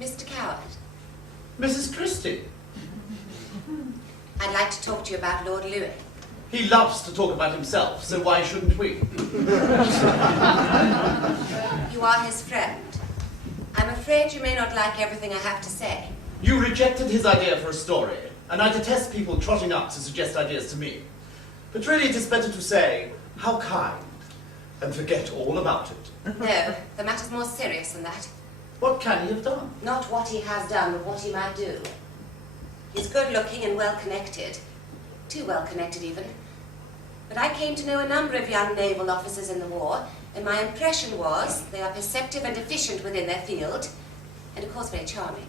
Mr. Coward. Mrs. Christie. I'd like to talk to you about Lord Louis. He loves to talk about himself, so why shouldn't we? You are his friend. I'm afraid you may not like everything I have to say. You rejected his idea for a story, and I detest people trotting up to suggest ideas to me. But really it is better to say, how kind, and forget all about it. No, the matter's more serious than that. What can he have done? Not what he has done, but what he might do. He's good-looking and well-connected. Too well-connected, even. But I came to know a number of young naval officers in the war, and my impression was they are perceptive and efficient within their field, and of course very charming,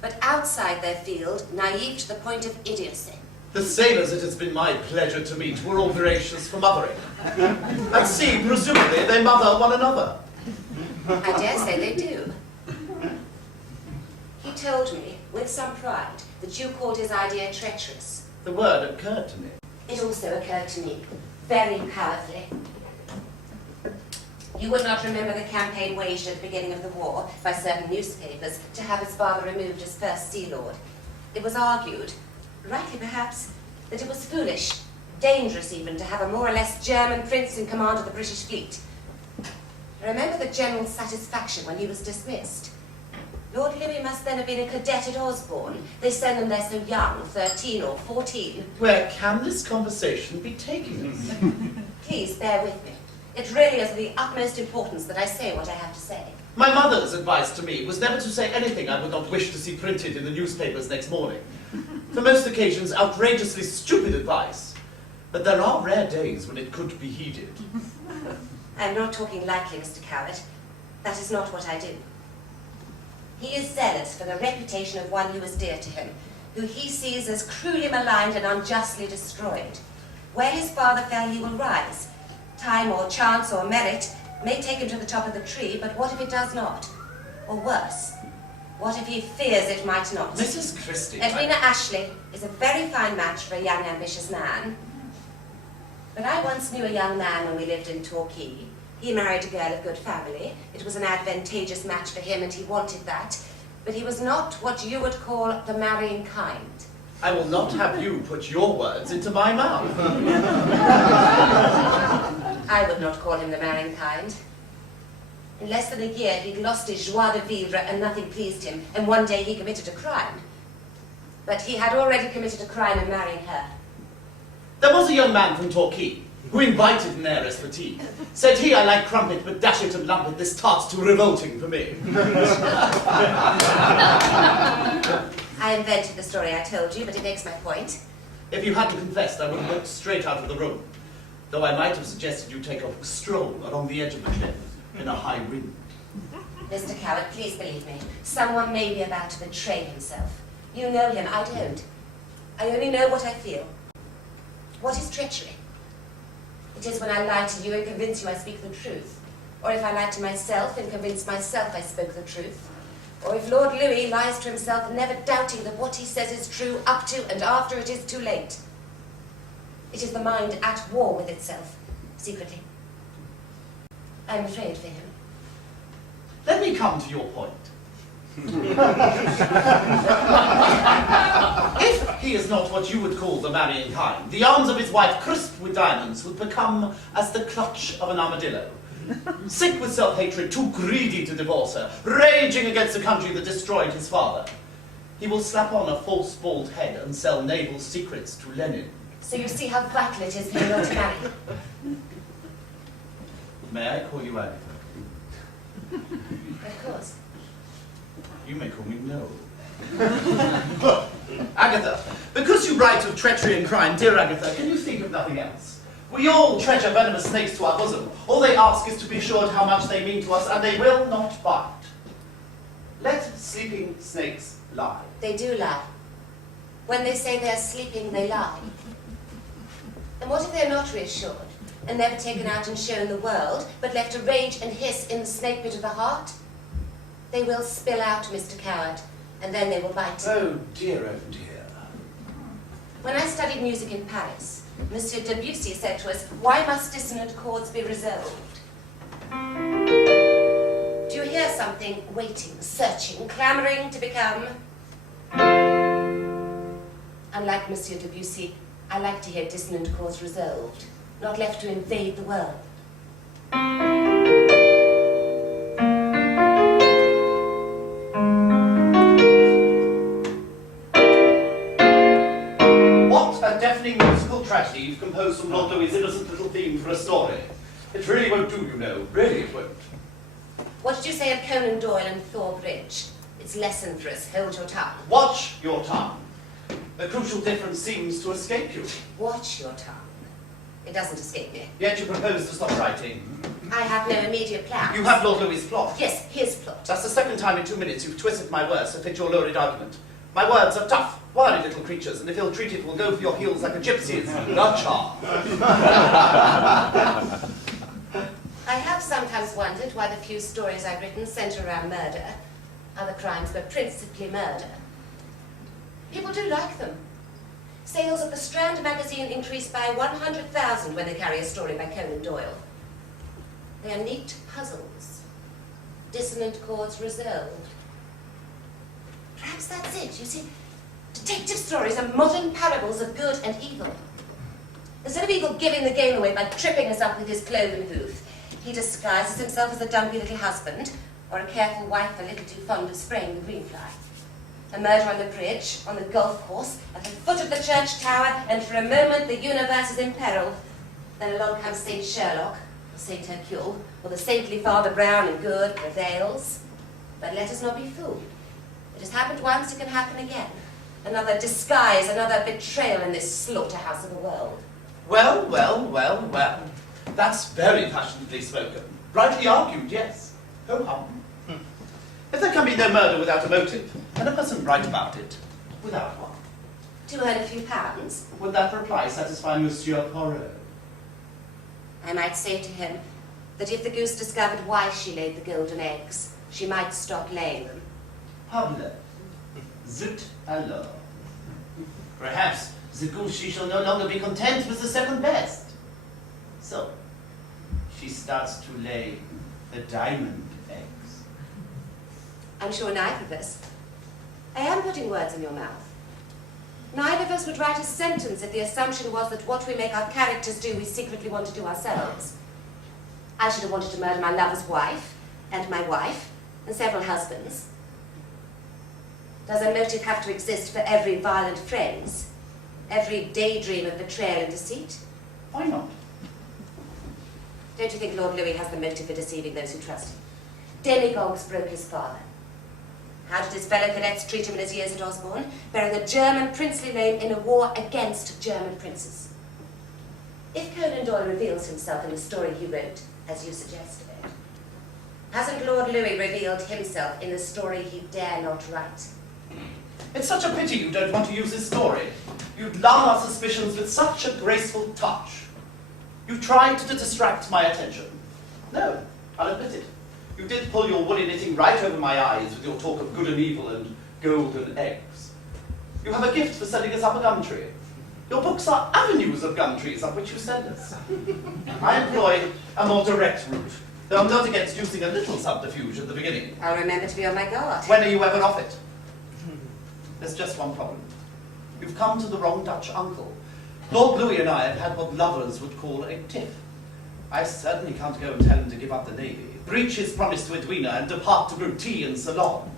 but outside their field, naive to the point of idiocy. The sailors it has been my pleasure to meet were all voracious for mothering. At sea, presumably, they mother one another. I dare say they do. He told me, with some pride, that you called his idea treacherous. The word occurred to me. It also occurred to me, very powerfully. You would not remember the campaign waged at the beginning of the war by certain newspapers to have his father removed as First Sea Lord. It was argued, rightly perhaps, that it was foolish, dangerous even, to have a more or less German prince in command of the British fleet. I remember the general satisfaction when he was dismissed. Lord Louis must then have been a cadet at Osborne. They send them there so young, 13 or 14. Where can this conversation be taking us? Please bear with me. It really is of the utmost importance that I say what I have to say. My mother's advice to me was never to say anything I would not wish to see printed in the newspapers next morning. For most occasions, outrageously stupid advice. But there are rare days when it could be heeded. I am not talking lightly, Mr. Coward. That is not what I do. He is zealous for the reputation of one who is dear to him, who he sees as cruelly maligned and unjustly destroyed. Where his father fell, he will rise. Time or chance or merit may take him to the top of the tree, but what if it does not? Or worse, what if he fears it might not? Mrs. Christie... Edwina Ashley is a very fine match for a young, ambitious man. But I once knew a young man when we lived in Torquay. He married a girl of good family. It was an advantageous match for him, and he wanted that. But he was not what you would call the marrying kind. I will not have you put your words into my mouth. I would not call him the marrying kind. In less than a year, he'd lost his joie de vivre and nothing pleased him, and one day he committed a crime. But he had already committed a crime in marrying her. There was a young man from Torquay who invited an heiress for tea. Said he, I like crumpet, but dash it and lump it, this tart's too revolting for me. I invented the story I told you, but it makes my point. If you hadn't confessed, I would have walked straight out of the room. Though I might have suggested you take a stroll along the edge of the cliff in a high wind. Mr. Coward, please believe me. Someone may be about to betray himself. You know him, I don't. I only know what I feel. What is treachery? It is when I lie to you and convince you I speak the truth. Or if I lie to myself and convince myself I spoke the truth. Or if Lord Louis lies to himself, never doubting that what he says is true up to and after it is too late. It is the mind at war with itself, secretly. I am afraid for him. Let me come to your point. If he is not what you would call the marrying kind, the arms of his wife, crisped with diamonds, would become as the clutch of an armadillo. Sick with self-hatred, too greedy to divorce her, raging against the country that destroyed his father. He will slap on a false bald head and sell naval secrets to Lenin. So you see how vital it is for you not to marry. May I call you Agatha? Of course. You may call me Noel. Agatha, because you write of treachery and crime, dear Agatha, can you think of nothing else? We all treasure venomous snakes to our bosom. All they ask is to be assured how much they mean to us, and they will not bite. Let sleeping snakes lie. They do lie. When they say they're sleeping, they lie. And what if they're not reassured, and never taken out and shown the world, but left to rage and hiss in the snake pit of the heart? They will spill out, Mr. Coward, and then they will bite. Oh dear, oh dear. When I studied music in Paris, Monsieur Debussy said to us, why must dissonant chords be resolved? Do you hear There's something waiting, searching, clamouring to become. Unlike Monsieur Debussy, I like to hear dissonant chords resolved, not left to invade the world. What a deafening musical tragedy you've composed from Lord Louis' innocent little theme for a story. It really won't do, you know. Really it won't. What did you say of Conan Doyle and Thor Bridge? It's lesson for us. Hold your tongue. Watch your tongue. The crucial difference seems to escape you. Watch your tongue. It doesn't escape me. Yet you propose to stop writing. I have no immediate plans. You have Lord Louis' plot. Yes, his plot. That's the second time in 2 minutes you've twisted my words to fit your lurid argument. My words are tough, wiry little creatures, and if ill-treated will go for your heels like a gypsy. It's not charm. I have sometimes wondered why the few stories I've written centre around murder, other crimes, but principally murder. People do like them. Sales of the Strand magazine increased by 100,000 when they carry a story by Conan Doyle. They are neat puzzles, dissonant chords resolved. Perhaps that's it, you see. Detective stories are modern parables of good and evil. Instead of evil giving the game away by tripping us up with his cloven hoof, he disguises himself as a dumpy little husband, or a careful wife a little too fond of spraying the green fly. A murder on the bridge, on the golf course, at the foot of the church tower, and for a moment the universe is in peril. Then along comes St. Sherlock, or St. Hercule, or the saintly Father Brown, and good prevails. But let us not be fooled. It has happened once, it can happen again. Another disguise, another betrayal in this slaughterhouse of the world. Well, well, well, well. That's very passionately spoken. Rightly argued, yes. Ho-hum. If there can be no murder without a motive, can a person write about it without one? To earn a few pounds? Would that reply satisfy Monsieur Poirot? I might say to him that if the goose discovered why she laid the golden eggs, she might stop laying them. Parbleu. Zut alors. Perhaps the goose she shall no longer be content with the second best. So, she starts to lay the diamond eggs. I'm sure neither of us. I am putting words in your mouth. Neither of us would write a sentence if the assumption was that what we make our characters do, we secretly want to do ourselves. I should have wanted to murder my lover's wife, and my wife, and several husbands. Does a motive have to exist for every violent phrase? Every daydream of betrayal and deceit? Why not? Don't you think Lord Louis has the motive for deceiving those who trust him? Demagogues broke his father. How did his fellow cadets treat him in his years at Osborne? Bearing the German princely name in a war against German princes. If Conan Doyle reveals himself in the story he wrote, as you suggested, hasn't Lord Louis revealed himself in the story he dare not write? It's such a pity you don't want to use his story. You'd lull our suspicions with such a graceful touch. You tried to distract my attention. No, I'll admit it. You did pull your woolly knitting right over my eyes with your talk of good and evil and golden eggs. You have a gift for sending us up a gum tree. Your books are avenues of gum trees up which you send us. I employ a more direct route, though I'm not against using a little subterfuge at the beginning. I'll remember to be on my guard. When are you ever off it? There's just one problem. You've come to the wrong Dutch uncle. Lord Louis and I have had what lovers would call a tiff. I certainly can't go and tell him to give up the Navy, breach his promise to Edwina, and depart to brew tea in Ceylon.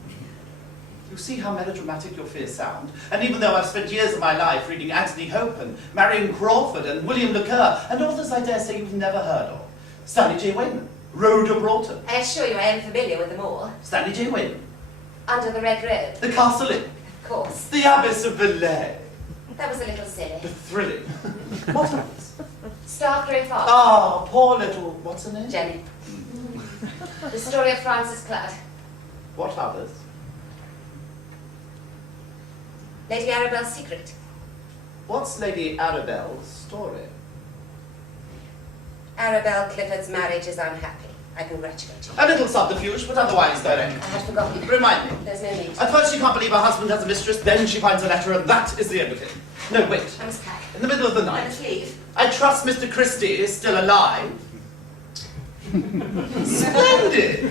You see how melodramatic your fears sound? And even though I've spent years of my life reading Anthony Hope and Marion Crawford and William Le Coeur, and authors I dare say you've never heard of, Stanley J. Wayman, Rhoda Broughton. I assure you I am familiar with them all. Stanley J. Wayman. Under the Red Robe. The Castle Inn. Of course. The Abbess of Bellay. That was a little silly. The Thrilling. What else? Starkey Farm. Ah, poor little, what's her name? Jenny. The story of Francis Cludd. What others? Lady Arabelle's secret. What's Lady Arabelle's story? Arabelle Clifford's marriage is unhappy. I congratulate you. A little subterfuge, but otherwise direct. I had forgotten. Remind me. There's no need. At first she can't believe her husband has a mistress, then she finds a letter, and that is the end of it. No, wait. I must pack. In the middle of the I night. must leave. I trust Mr. Christie is still alive. Splendid!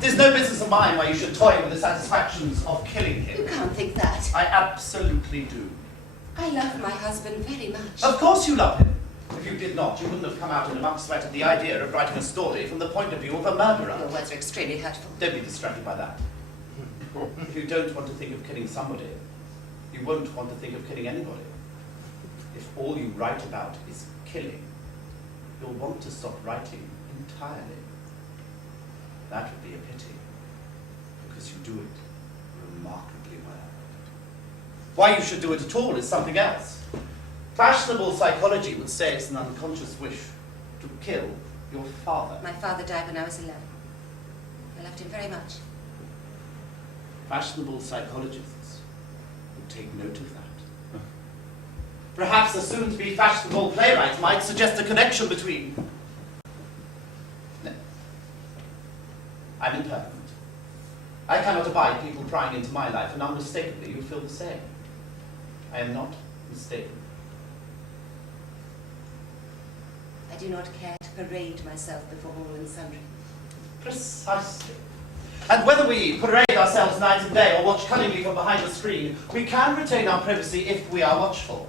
There's no business of mine why you should toy with the satisfactions of killing him. You can't think that. I absolutely do. I love my husband very much. Of course you love him. If you did not, you wouldn't have come out in a muck sweat at the idea of writing a story from the point of view of a murderer. Your words are extremely hurtful. Don't be distracted by that. If you don't want to think of killing somebody, you won't want to think of killing anybody. If all you write about is killing, you'll want to stop writing entirely. That would be a pity, because you do it remarkably well. Why you should do it at all is something else. Fashionable psychology would say it's an unconscious wish to kill your father. My father died when I was 11. I loved him very much. Fashionable psychologists would take note of that. Perhaps a soon-to-be fashionable playwright might suggest a connection between... No. I'm impertinent. I cannot abide people prying into my life, and unmistakably you feel the same. I am not mistaken. I do not care to parade myself before all and sundry. Precisely. And whether we parade ourselves night and day or watch cunningly from behind the screen, we can retain our privacy if we are watchful.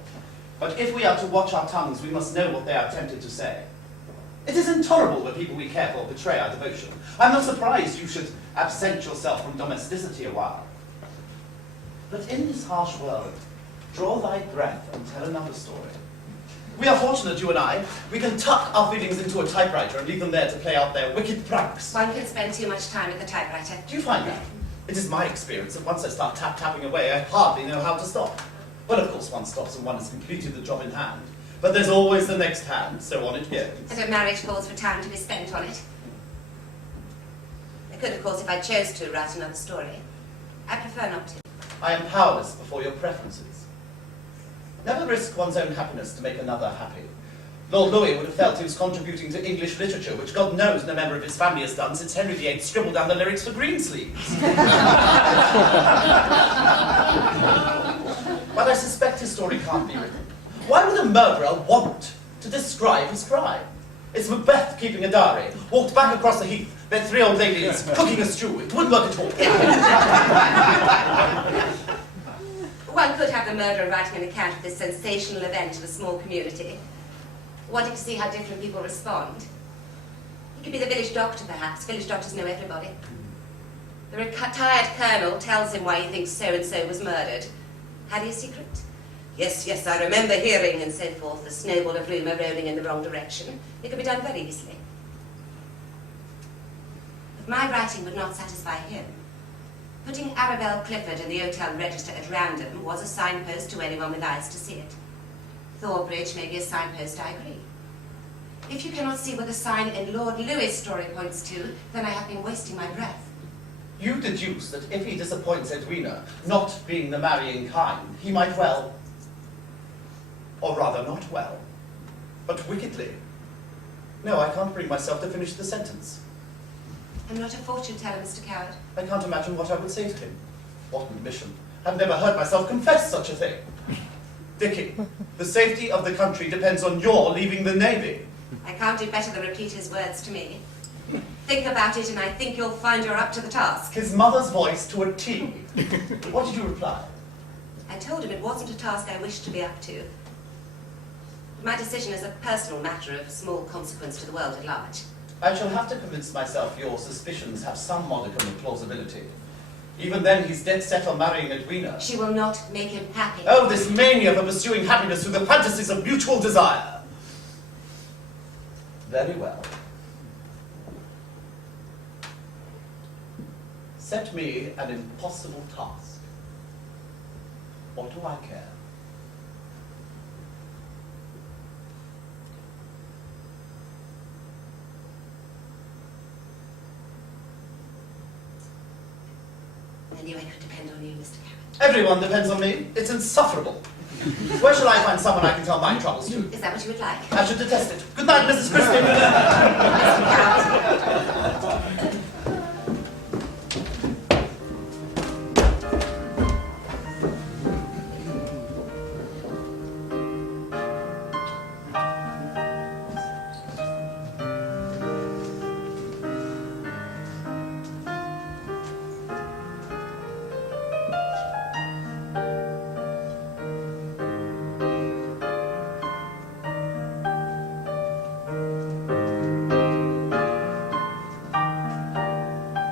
But if we are to watch our tongues, we must know what they are tempted to say. It is intolerable when people we care for betray our devotion. I'm not surprised you should absent yourself from domesticity a while. But in this harsh world, draw thy breath and tell another story. We are fortunate, you and I. We can tuck our feelings into a typewriter and leave them there to play out their wicked pranks. One can spend too much time at the typewriter. Do you find that? It is my experience that once I start tapping away, I hardly know how to stop. Well, of course, one stops and one has completed the job in hand. But there's always the next hand, so on it goes. And a marriage calls for time to be spent on it. I could, of course, if I chose to, write another story. I prefer not to. I am powerless before your preferences. Never risk one's own happiness to make another happy. Lord Louis would have felt he was contributing to English literature, which God knows no member of his family has done since Henry VIII scribbled down the lyrics for Greensleeves. But I suspect his story can't be written. Why would a murderer want to describe his crime? It's Macbeth keeping a diary, walked back across the heath, met 3 old ladies cooking a stew. It wouldn't work at all. One could have the murderer writing an account of this sensational event in a small community, wanting to see how different people respond. He could be the village doctor, perhaps. Village doctors know everybody. The retired colonel tells him why he thinks so-and-so was murdered. Had he a secret? Yes, yes, I remember hearing, and so forth, the snowball of rumour rolling in the wrong direction. It could be done very easily. But my writing would not satisfy him. Putting Arabelle Clifford in the hotel register at random was a signpost to anyone with eyes to see it. Thorbridge may be a signpost, I agree. If you cannot see what the sign in Lord Louis' story points to, then I have been wasting my breath. You deduce that if he disappoints Edwina, not being the marrying kind, he might well, or rather not well, but wickedly. No, I can't bring myself to finish the sentence. I'm not a fortune teller, Mr. Coward. I can't imagine what I would say to him. What an admission. I've never heard myself confess such a thing. Dickie, the safety of the country depends on your leaving the Navy. I can't do better than repeat his words to me. Think about it, and I think you'll find you're up to the task. His mother's voice to a T. What did you reply? I told him it wasn't a task I wished to be up to. My decision is a personal matter of small consequence to the world at large. I shall have to convince myself your suspicions have some modicum of plausibility. Even then, he's dead set on marrying Edwina. She will not make him happy. Oh, this mania for pursuing happiness through the fantasies of mutual desire. Very well. Set me an impossible task. What do I care? I knew I could depend on you, Mr. Coward. Everyone depends on me. It's insufferable. Where shall I find someone I can tell my troubles to? Is that what you would like? I should detest it. Good night, Mrs. Christie. Mr. Coward.